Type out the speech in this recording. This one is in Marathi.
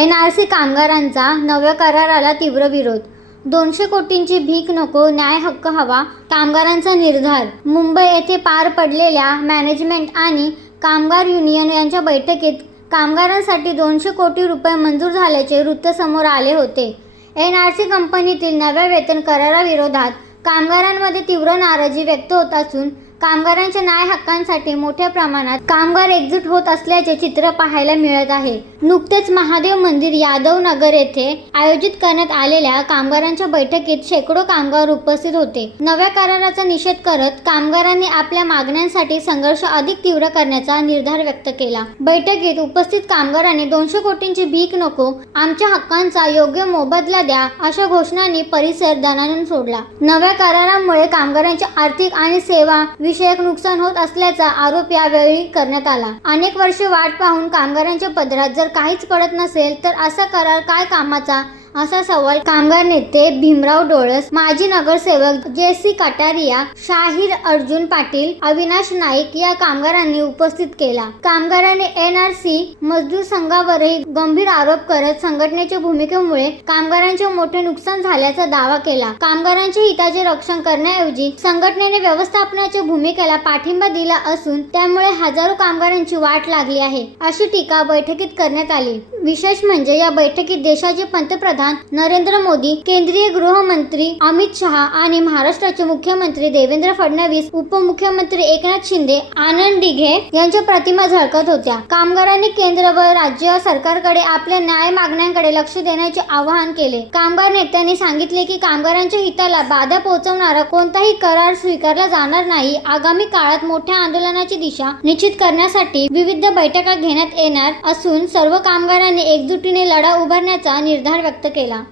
NRC कामगारांचा नव्या कराराला तीव्र विरोध. 200 कोटींची भीक नको, न्याय हक्क हवा, कामगारांचा निर्धार. मुंबई येथे पार पडलेल्या मॅनेजमेंट आणि कामगार युनियन यांच्या बैठकीत कामगारांसाठी 200 कोटी रुपये मंजूर झाल्याचे वृत्त समोर आले होते. NRC कंपनीतील नव्या वेतन कराराविरोधात कामगारांमध्ये तीव्र नाराजी व्यक्त होत असून कामगारांच्या न्याय हक्कांसाठी मोठ्या प्रमाणात कामगार एकजूट होत असल्याचे चित्र पाहायला मिळत आहे. नुकतेच महादेव मंदिर यादव नगर येथे आयोजित करण्यात आलेल्या कामगारांच्या बैठकीत शेकडो कामगार उपस्थित होते. नव्या कराराचा निषेध करत कामगारांनी आपल्या मागण्यांसाठी संघर्ष अधिक तीव्र करण्याचा निर्धार व्यक्त केला. बैठकीत उपस्थित कामगारांनी 200 कोटींची भीक नको, आमच्या हक्कांचा योग्य मोबदला द्या अशा घोषणांनी परिसर दणाणून सोडला. नव्या करारामुळे कामगारांचे आर्थिक आणि सेवा विषयक नुकसान होत असल्याचा आरोप यावेळी करण्यात आला. अनेक वर्षे वाट पाहून कामगारांच्या पदरात जर काहीच पडत नसेल तर असा करार काय कामाचा, असा सवाल कामगार नेते भीमराव डोळस, माजी नगरसेवक JC कटारिया, शाहीर अर्जुन पाटील, अविनाश नाईक या कामगारांनी उपस्थित केला. कामगारांनी NRC मजदूर संघावरही गंभीर आरोप करत संघटनेच्या भूमिकेमुळे कामगारांचे मोठे नुकसान झाल्याचा दावा केला. कामगारांच्या हिताचे रक्षण करण्याऐवजी संघटनेने व्यवस्थापनाच्या भूमिकेला पाठिंबा दिला असून त्यामुळे हजारो कामगारांची वाट लागली आहे, अशी टीका बैठकीत करण्यात आली. विशेष म्हणजे या बैठकीत देशाचे पंतप्रधान नरेंद्र मोदी, केंद्रीय गृहमंत्री अमित शहा आणि महाराष्ट्राचे मुख्यमंत्री देवेंद्र फडणवीस, उपमुख्यमंत्री एकनाथ शिंदे, आनंद दिघे यांच्या प्रतिमा झळकत होत्या. कामगारांनी केंद्र व राज्य सरकारकडे आपल्या न्याय मागण्यांकडे लक्ष देण्याचे आवाहन केले. कामगार नेत्यांनी सांगितले की कामगारांच्या हिताला बाधा पोहोचवणारा कोणताही करार स्वीकारला जाणार नाही. आगामी काळात मोठ्या आंदोलनाची दिशा निश्चित करण्यासाठी विविध बैठका घेण्यात येणार असून सर्व कामगारांनी एकजुटीने लढा उभारण्याचा निर्धार व्यक्त केला.